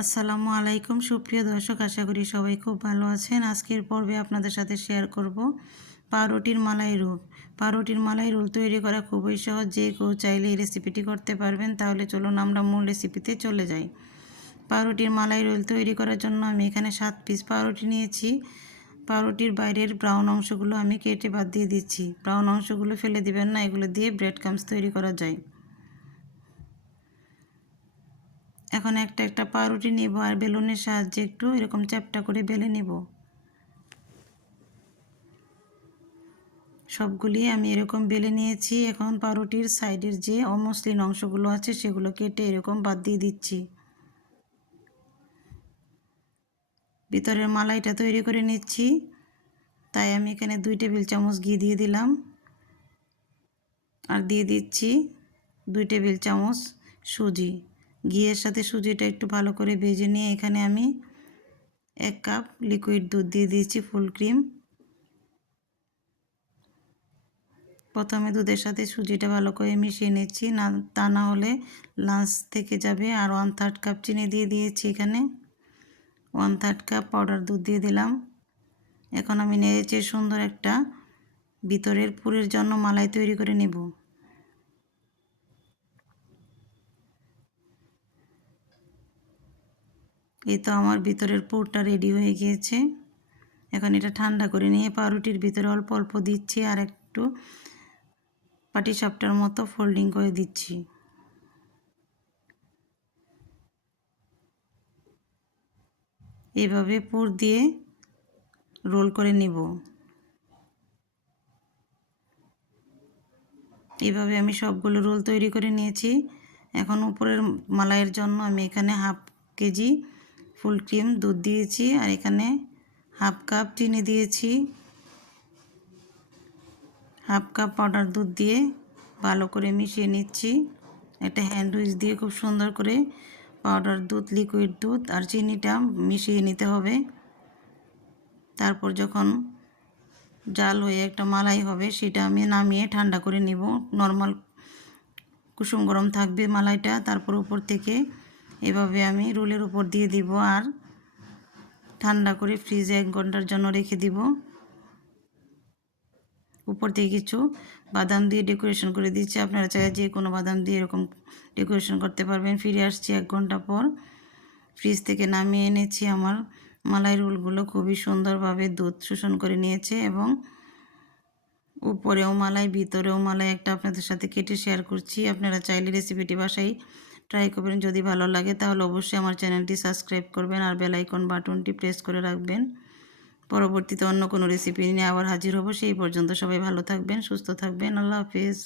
আসসালামু আলাইকুম সুপ্রিয় দর্শক, আশা করি সবাই খুব ভালো আছেন। আজকের পর্বে আপনাদের সাথে শেয়ার করব পাউরুটির মালাই রোল। পাউরুটির মালাই রোল তৈরি করা খুবই সহজ, যে কেউ চাইলে এই রেসিপিটি করতে পারবেন। তাহলে চলুন আমরা মূল রেসিপিতে চলে যাই। পাউরুটির মালাই রোল তৈরি করার জন্য আমি এখানে 7 পিস পাউরুটি নিয়েছি। পাউরুটির বাইরের ব্রাউন অংশগুলো আমি কেটে বাদ দিয়ে দিচ্ছি। ব্রাউন অংশগুলো ফেলে দিবেন না, এগুলো দিয়ে ব্রেড ক্রাম্বস তৈরি করা যায়। এখন একটা একটা পাউরুটি নিব আর বেলুনের সাহায্যে একটু এরকম চ্যাপ্টা করে বেলে নিব। সবগুলি আমি এরকম বেলে নিয়েছি। এখন পাউরুটির সাইডের যে অমসৃণ অংশগুলো আছে সেগুলো কেটে এরকম বাদ দিয়ে দিচ্ছি। ভিতরের মালাইটা তৈরি করে নিচ্ছি, তাই আমি এখানে 2 টেবিল চামচ ঘি দিয়ে দিলাম আর দিয়ে দিচ্ছি 2 টেবিল চামচ সুজি। ঘিয়ের সাথে সুজিটা একটু ভালো করে ভেজে নিয়ে এখানে আমি 1 কাপ লিকুইড দুধ দিয়ে দিয়েছি, ফুল ক্রিম। প্রথমে দুধের সাথে সুজিটা ভালো করে মিশিয়ে নিচ্ছি, তা না হলে লাঞ্চ থেকে যাবে। আর 1/3 কাপ চিনি দিয়ে দিয়েছি, এখানে 1/3 কাপ পাউডার দুধ দিয়ে দিলাম। এখন আমি নেড়েচে সুন্দর একটা ভিতরের পুরের জন্য মালাই তৈরি করে নেব। এই তো আমার ভিতরের পুরটা রেডি হয়ে গিয়েছে। এখন এটা ঠান্ডা করে নিয়ে পাউরুটির ভিতরে অল্প অল্প দিচ্ছি আর একটু পাটিসাপটার মতো ফোল্ডিং করে দিচ্ছি। এইভাবে পুর দিয়ে রোল করে নিব। এইভাবে আমি সবগুলো রোল তৈরি করে নিয়েছি। এখন উপরের মালাইয়ের জন্য আমি এখানে 1/2 কেজি ফুল ক্রিম দুধ দিয়েছি আর এখানে 1/2 কাপ চিনি দিয়েছি। 1/2 কাপ পাউডার দুধ দিয়ে ভালো করে মিশিয়ে নিচ্ছি। একটা হ্যান্ড উইচ দিয়ে খুব সুন্দর করে পাউডার দুধ, লিকুইড দুধ আর চিনিটা মিশিয়ে নিতে হবে। তারপর যখন জাল হয়ে একটা মালাই হবে সেটা আমি নামিয়ে ঠান্ডা করে নিব। নর্মাল কুসুম গরম থাকবে মালাইটা। তারপর উপর থেকে এভাবে আমি রোলের উপর দিয়ে দিব আর ঠান্ডা করে ফ্রিজে 1 ঘন্টার জন্য রেখে দিব। উপর থেকে কিছু বাদাম দিয়ে ডেকোরেশন করে দিচ্ছি। আপনারা চাইলে যে কোনো বাদাম দিয়ে এরকম ডেকোরেশন করতে পারবেন। ফিরে আসছি 1 ঘন্টা পর। ফ্রিজ থেকে নামিয়ে এনেছি। আমার মালাই রোলগুলো খুবই সুন্দরভাবে দুধ শোষণ করে নিয়েছে এবং উপরেও মালাই ভিতরেও মালাই একটা আপনাদের সাথে কেটে শেয়ার করছি। আপনারা চাইলে রেসিপিটি বাসায় ট্রাই করবেন। যদি ভালো লাগে তাহলে অবশ্যই আমার চ্যানেলটি সাবস্ক্রাইব করবেন আর বেল আইকন বাটনটি প্রেস করে রাখবেন। পরবর্তীতে অন্য কোনো রেসিপি নিয়ে আবার হাজির হব। সেই পর্যন্ত সবাই ভালো থাকবেন, সুস্থ থাকবেন। আল্লাহ হাফেজ।